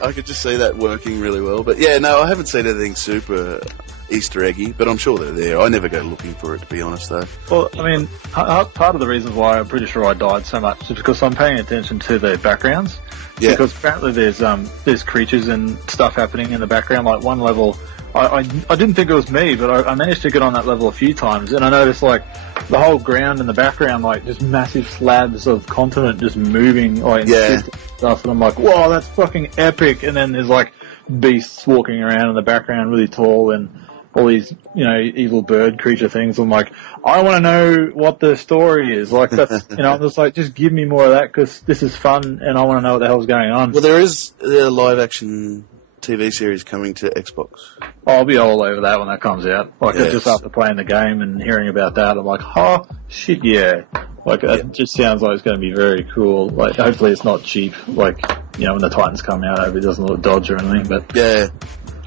I could just see that working really well. But yeah, no, I haven't seen anything super Easter eggy, but I'm sure they're there. I never go looking for it, to be honest, though. Well, I mean, part of the reasons why I'm pretty sure I died so much is because I'm paying attention to the backgrounds. Yeah. Because apparently there's creatures and stuff happening in the background. Like one level, I didn't think it was me, but I managed to get on that level a few times, and I noticed like the whole ground in the background, like just massive slabs of continent just moving, like stuff, and I'm like, whoa, that's fucking epic. And then there's like beasts walking around in the background, really tall, and all these, you know, evil bird creature things. I'm like, I want to know what the story is. Like, that's, you know, I'm just like, just give me more of that because this is fun and I want to know what the hell's going on. Well, there is a live action TV series coming to Xbox. I'll be all over that when that comes out. Like, just after playing the game and hearing about that, I'm like, oh, shit, yeah. Like, it just sounds like it's going to be very cool. Like, hopefully it's not cheap. Like, you know, when the Titans come out, I hope it doesn't look dodgy or anything, but... Yeah.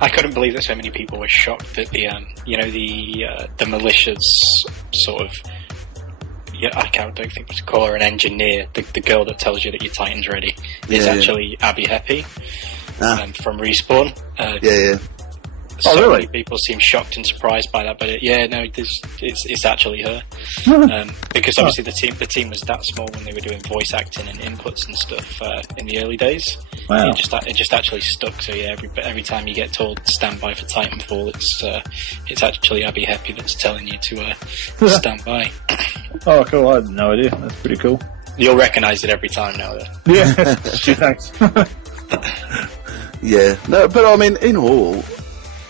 I couldn't believe that so many people were shocked that the malicious sort of, I don't think to call her an engineer, the girl that tells you that your Titan's ready, is actually Abby Happy from Respawn. So really? Many people seem shocked and surprised by that, but it's actually her. Because obviously the team was that small when they were doing voice acting and inputs and stuff in the early days. Wow. It just actually stuck. So yeah, every time you get told stand by for Titanfall, it's actually Abby Happy that's telling you to stand by. Oh, cool! I had no idea. That's pretty cool. You'll recognise it every time now, though. Yeah. Thanks. Yeah. No, but I mean, in all,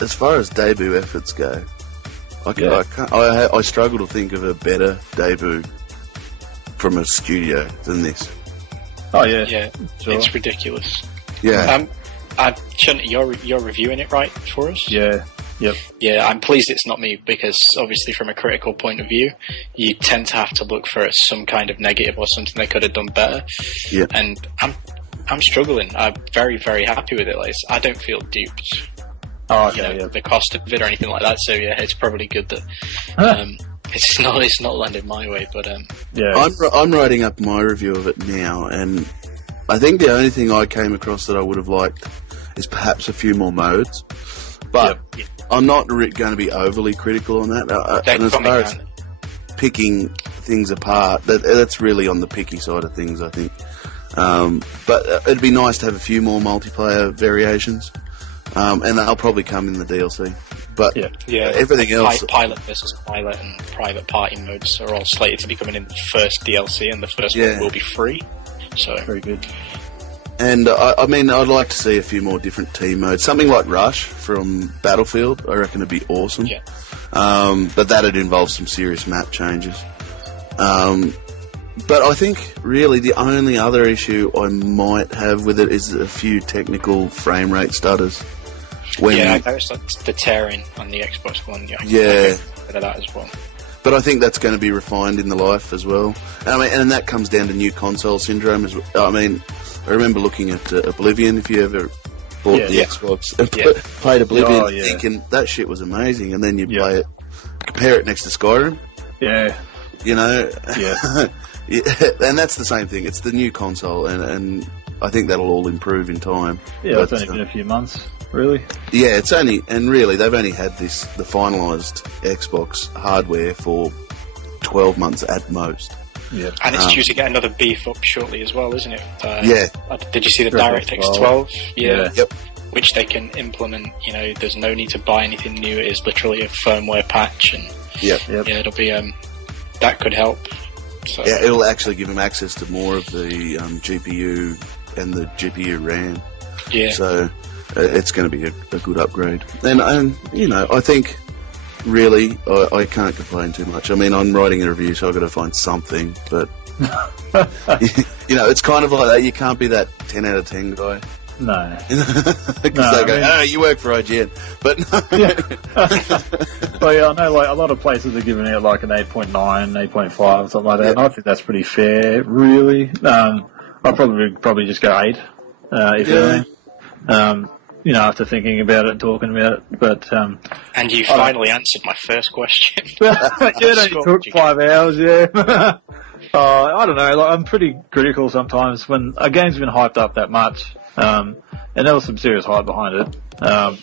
as far as debut efforts go, I struggle to think of a better debut from a studio than this. Oh yeah, sure. It's ridiculous. Yeah. You're reviewing it, right, for us? Yeah. Yep. Yeah, I'm pleased it's not me because obviously from a critical point of view, you tend to have to look for some kind of negative or something they could have done better. Yeah. And I'm struggling. I'm very, very happy with it. Like, I don't feel duped. Oh, okay, the cost of it or anything like that. So yeah, it's probably good that it's not landed my way. But I'm writing up my review of it now, and I think the only thing I came across that I would have liked is perhaps a few more modes. But I'm not going to be overly critical on that. And as far as picking things apart, that's really on the picky side of things, I think. But it'd be nice to have a few more multiplayer variations. And that'll probably come in the DLC. But everything else... Pilot versus pilot and private party modes are all slated to be coming in the first DLC, and the first one will be free. So very good. And I mean, I'd like to see a few more different team modes. Something like Rush from Battlefield, I reckon would be awesome. Yeah. But that'd involve some serious map changes. But I think really the only other issue I might have with it is a few technical frame rate stutters. I noticed the tearing on the Xbox One. Yeah. Bit of that as well. But I think that's going to be refined in the life as well. And that comes down to new console syndrome as well. I mean, I remember looking at Oblivion, if you ever bought the Xbox and played Oblivion, thinking that shit was amazing, and then you play it, compare it next to Skyrim. Yeah. You know? Yeah. And that's the same thing. It's the new console, and I think that'll all improve in time. Yeah, but, it's only been a few months, really. Yeah, they've only had the finalised Xbox hardware for 12 months at most. Yeah. And it's due to get another beef up shortly as well, isn't it? Did you see the DirectX 12? Yeah. Yep. Which they can implement. You know, there's no need to buy anything new. It is literally a firmware patch, and it'll be that could help So. Yeah, it'll actually give him access to more of the GPU and the GPU RAM. Yeah. So it's going to be a good upgrade. And I think really I can't complain too much. I mean, I'm writing a review, so I've got to find something. But it's kind of like that. You can't be that 10 out of 10 guy. No. Because they go, you work for IGN. But Well, yeah, I know like a lot of places are giving it like an 8.9, 8.5, something like that. And I think that's pretty fair, really. I'd probably just go 8, if anything. After thinking about it and talking about it. But and you finally answered my first question. It only took 5 hours, yeah. I don't know, like, I'm pretty critical sometimes when a game's been hyped up that much, and there was some serious hype behind it. I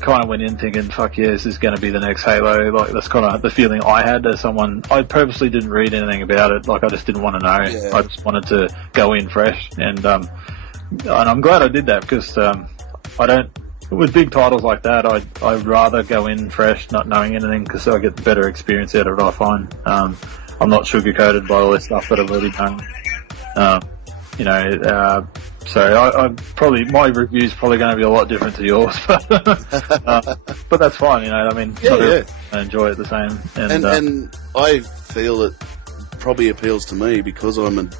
kind of went in thinking, fuck yeah, this is going to be the next Halo. Like, that's kind of the feeling I had as someone. I purposely didn't read anything about it. Like, I just didn't want to know. Yeah. I just wanted to go in fresh, and I'm glad I did that, because with big titles like that, I'd rather go in fresh, not knowing anything, because I get the better experience out of it, I find. I'm not sugar-coated by all this stuff that I've already done. So my review's probably going to be a lot different to yours, but that's fine, I mean, I enjoy it the same. And I feel it probably appeals to me because I'm an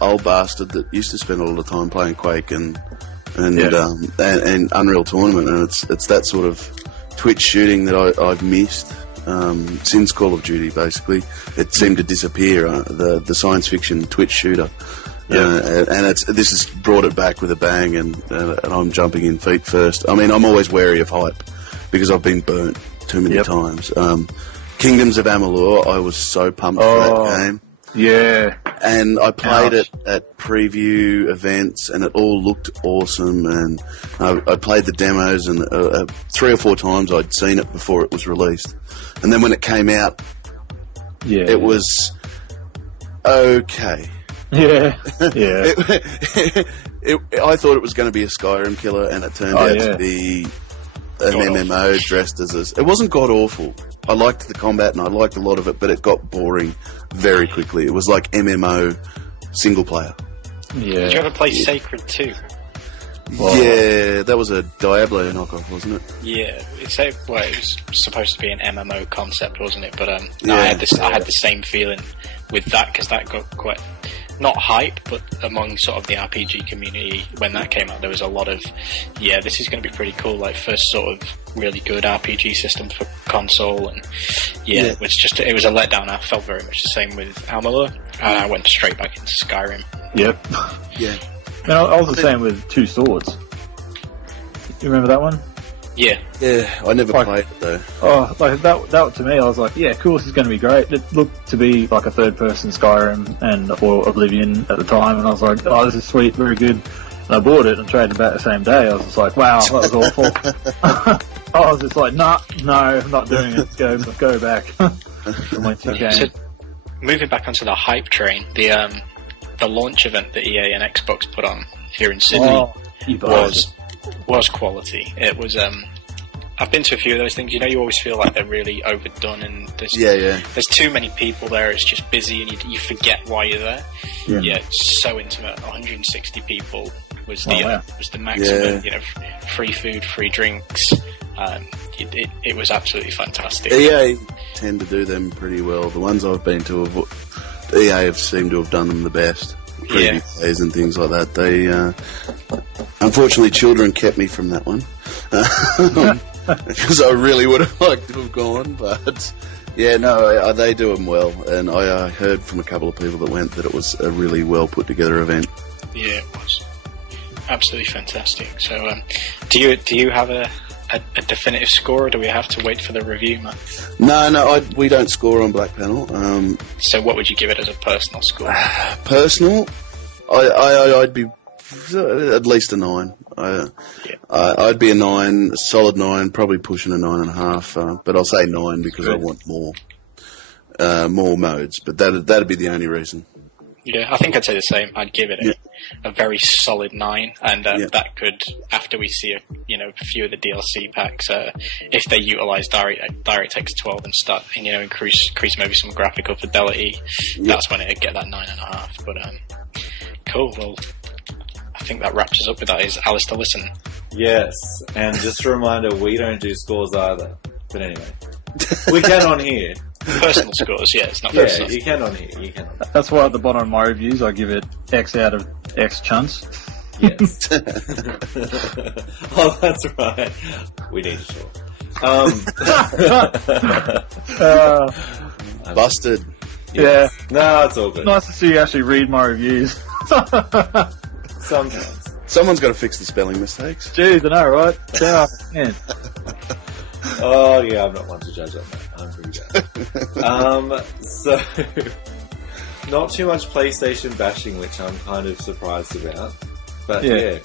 old bastard that used to spend a lot of time playing Quake and Unreal Tournament, and it's that sort of Twitch shooting that I've missed. Since Call of Duty, basically, it seemed to disappear. The science fiction Twitch shooter, and this has brought it back with a bang. And I'm jumping in feet first. I mean, I'm always wary of hype because I've been burnt too many times. Kingdoms of Amalur, I was so pumped for that game. Yeah, and I played it at preview events, and it all looked awesome. And I played the demos, and 3 or 4 times I'd seen it before it was released. And then when it came out, it was okay. Yeah, I thought it was going to be a Skyrim killer, and it turned out to be an MMO dressed as it wasn't god awful. I liked the combat and I liked a lot of it, but it got boring very quickly. It was like MMO single player. Yeah. Did you ever play Sacred 2? Yeah, that was a Diablo knockoff, wasn't it? Yeah, it was supposed to be an MMO concept, wasn't it? But I had the same feeling with that, because that got quite not hype, but among sort of the RPG community when that came out, there was a lot of this is going to be pretty cool. Like, first sort of really good RPG system for console, and it was a letdown. I felt very much the same with Amalur, and I went straight back into Skyrim. Yep. Yeah. No, I was the same with Two Swords. You remember that one? Yeah. Yeah, I never played it though. Oh, like that to me, I was like, yeah, cool, this is going to be great. It looked to be like a third-person Skyrim or Oblivion at the time, and I was like, oh, this is sweet, very good. And I bought it and traded it back the same day. I was just like, wow, that was awful. I was just like, no, I'm not doing it. Go back. So, moving back onto the hype train, the launch event that EA and Xbox put on here in Sydney was quality. It was. I've been to a few of those things. You always feel like they're really overdone, and there's too many people there. It's just busy, and you forget why you're there. Yeah, it's so intimate. 160 people was the maximum. Yeah. Free food, free drinks. It was absolutely fantastic. EA tend to do them pretty well. The ones I've been to, EA have seemed to have done them the best. Preview days and things like that. They, unfortunately, children kept me from that one. Because I really would have liked to have gone, but they do them well, and I heard from a couple of people that went that it was a really well put together event. Yeah, it was absolutely fantastic. So, do you have a definitive score, or do we have to wait for the review, Matt? No, we don't score on Black Panel. So, what would you give it as a personal score? Personal, I'd be at least a 9. I'd be a 9, a solid 9, probably pushing a 9.5. But I'll say 9 because I want more modes. But that'd be the only reason. Yeah, I think I'd say the same. I'd give it a very solid 9, and that could, after we see a few of the DLC packs, if they utilize DirectX 12 and start increase maybe some graphical fidelity, that's when it'd get that 9.5. But cool. Well, I think that wraps us up with that. Is Alistair listen? Yes, and just a reminder, we don't do scores either. But anyway, we can on here. Personal scores, yeah, it's not personal. Yeah, you can on here. You can. That's why at the bottom of my reviews I give it X out of X chunks. Yes. Oh, that's right. We need to talk. Busted. Yes. Yeah. No, it's all good. Nice to see you actually read my reviews. Sometimes. Someone's got to fix the spelling mistakes. Jeez, I know, right? Yeah, man. Oh, yeah, I'm not one to judge on that. I'm pretty bad. So, not too much PlayStation bashing, which I'm kind of surprised about. But yeah,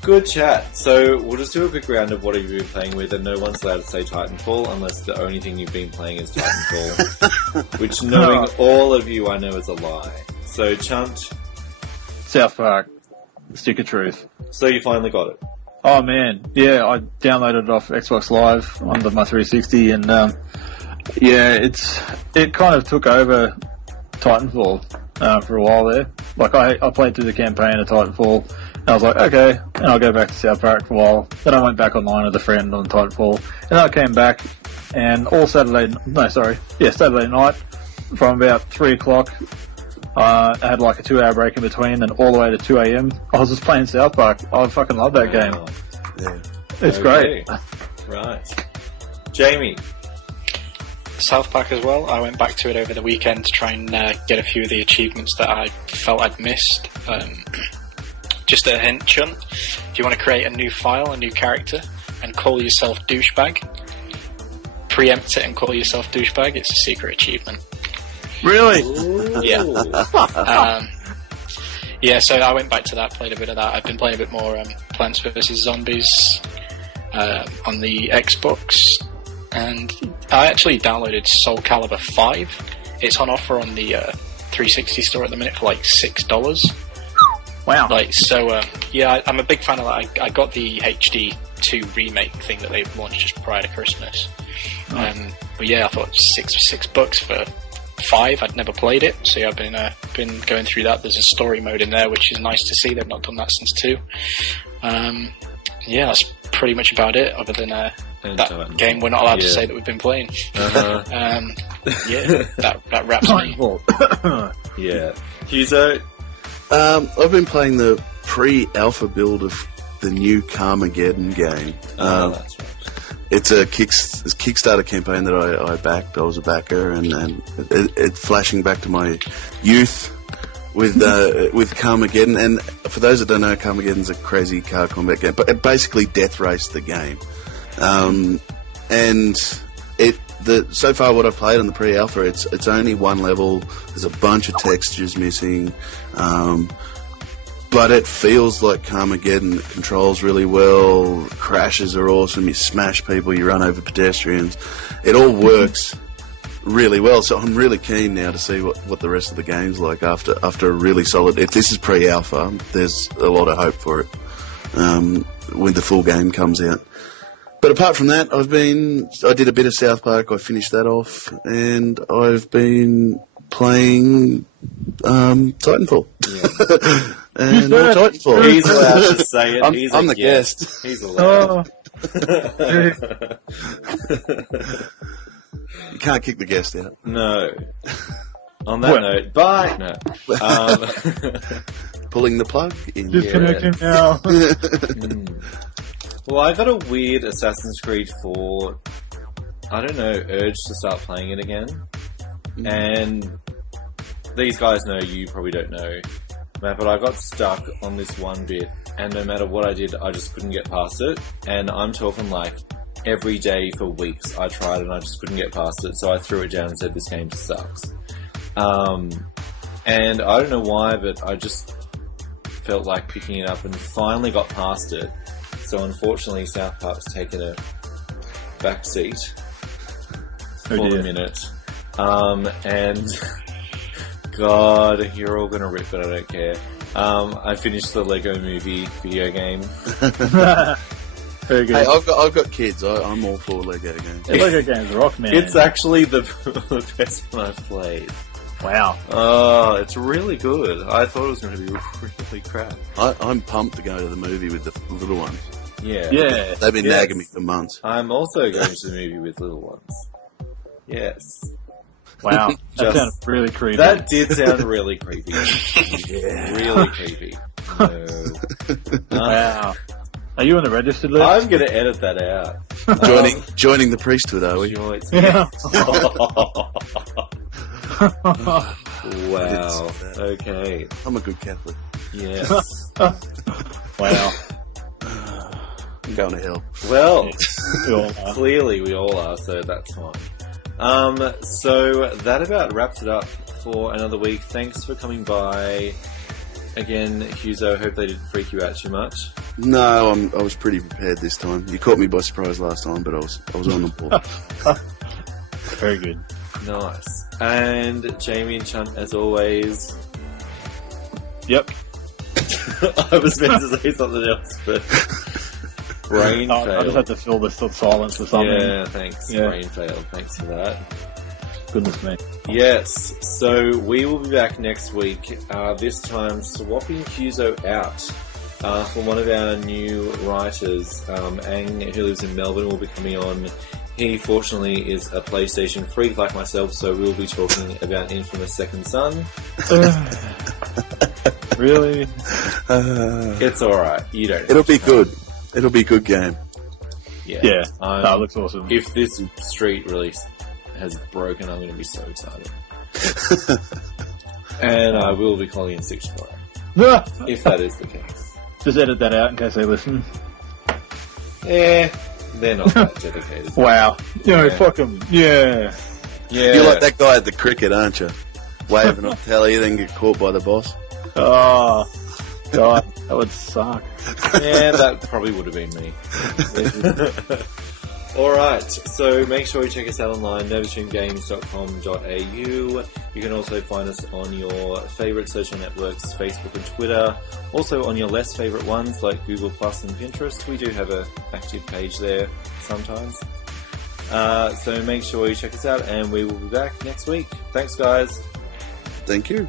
good chat. So, we'll just do a quick round of what have you been playing with, and no one's allowed to say Titanfall unless the only thing you've been playing is Titanfall, which, knowing all of you, I know is a lie. So, Chunt. South Park. Stick of Truth. So, you finally got it. Oh man, yeah, I downloaded it off Xbox Live on my 360, and it kind of took over Titanfall for a while there. Like I played through the campaign of Titanfall, and I was like, okay, and I'll go back to South Park for a while. Then I went back online with a friend on Titanfall, and then I came back, and Saturday night from about 3 o'clock. I had like a 2-hour break in between, and all the way to 2 a.m. I was just playing South Park. I fucking love that game. Yeah. It's great. Right. Jamie. South Park as well. I went back to it over the weekend to try and get a few of the achievements that I felt I'd missed. Just a hint, Chunt. If you want to create a new file, a new character, and call yourself Douchebag, preempt it and call yourself Douchebag, it's a secret achievement. Really? Yeah. Yeah, so I went back to that, played a bit of that. I've been playing a bit more Plants vs. Zombies on the Xbox. And I actually downloaded Soul Calibur 5. It's on offer on the 360 store at the minute for like $6. Wow. Yeah, I'm a big fan of that. I got the HD 2 remake thing that they launched just prior to Christmas. But yeah, I thought $6 for 5. I'd never played it, so yeah, I've been going through that. There's a story mode in there, which is nice to see. They've not done that since 2. Yeah, that's pretty much about it, other than that game we're not allowed to say that we've been playing. Yeah, that wraps me. Yeah. Huzo? I've been playing the pre-alpha build of the new Carmageddon game. That's right. It's a Kickstarter campaign that I backed. I was a backer, and it flashing back to my youth with Carmageddon. And for those that don't know, Carmageddon's a crazy car combat game, but it basically death raced the game. And so far what I've played on the pre-alpha, it's only one level. There's a bunch of textures missing. But it feels like Carmageddon. It controls really well. Crashes are awesome. You smash people. You run over pedestrians. It all works really well. So I'm really keen now to see what the rest of the game's like after a really solid. If this is pre-alpha, there's a lot of hope for it when the full game comes out. But apart from that, I did a bit of South Park. I finished that off, and I've been playing Titanfall. Yeah. And more Titanfall. He's allowed to say it. I'm the guest. He's allowed. You can't kick the guest out. No. On that note, bye. No. Pulling the plug in. Disconnecting now. Well, I got a weird Assassin's Creed 4, I don't know, urge to start playing it again. And these guys know, you probably don't know, Matt, but I got stuck on this one bit, and no matter what I did, I just couldn't get past it. And I'm talking like every day for weeks I tried and I just couldn't get past it, so I threw it down and said, this game sucks. And I don't know why, but I just felt like picking it up and finally got past it. So unfortunately, South Park's taken a back seat for the minute. And God, you're all gonna rip it, I don't care. I finished the Lego Movie video game. Very good. Hey, I've got kids. I'm all for Lego games. The Lego games rock, man. It's actually the best one I've played. Wow. Oh, it's really good. I thought it was going to be really crap. I'm pumped to go to the movie with the little ones. Yeah. Yeah. They've been nagging me for months. I'm also going to the movie with little ones. Yes. Wow. That sounded really creepy. That did sound really creepy. Yeah. Really creepy. No. Wow. Are you on the registered list? I'm going to edit that out. Joining the priesthood, are we? Yeah. Wow. Okay. I'm a good Catholic. Yes. Wow. I'm going to hell. Well, We all are. clearly we all are, so that's fine. So that about wraps it up for another week. Thanks for coming by. Again, Huzo, hope they didn't freak you out too much. No, I was pretty prepared this time. You caught me by surprise last time, but I was on the ball. Very good. Nice. And Jamie and Chunt, as always. Yep. I was meant to say something else, but brain I failed. just had to fill this silence with something. Yeah, thanks. Yeah. Brain failed. Thanks for that. Goodness me. Yes, so we will be back next week, this time swapping Huzo out for one of our new writers. Ang, who lives in Melbourne, will be coming on. He, fortunately, is a PlayStation freak like myself, so we'll be talking about Infamous Second Son. Really? It's alright, you don't. It'll be good. It'll be a good game. Yeah. Yeah. That looks awesome. If this Street release has broken, I'm going to be so excited. And I will be calling in sick tomorrow, if that is the case. Just edit that out in case they listen. They're not that dedicated. Wow. Yeah. Fuck them. Yeah. Yeah. You're like that guy at the cricket, aren't you? Waving off telly, then get caught by the boss. Oh, God. That would suck. Yeah, that probably would have been me. Alright, so make sure you check us out online, novatune.games.com.au. You can also find us on your favourite social networks, Facebook and Twitter. Also on your less favourite ones like Google Plus and Pinterest. We do have an active page there sometimes. So make sure you check us out and we will be back next week. Thanks guys. Thank you.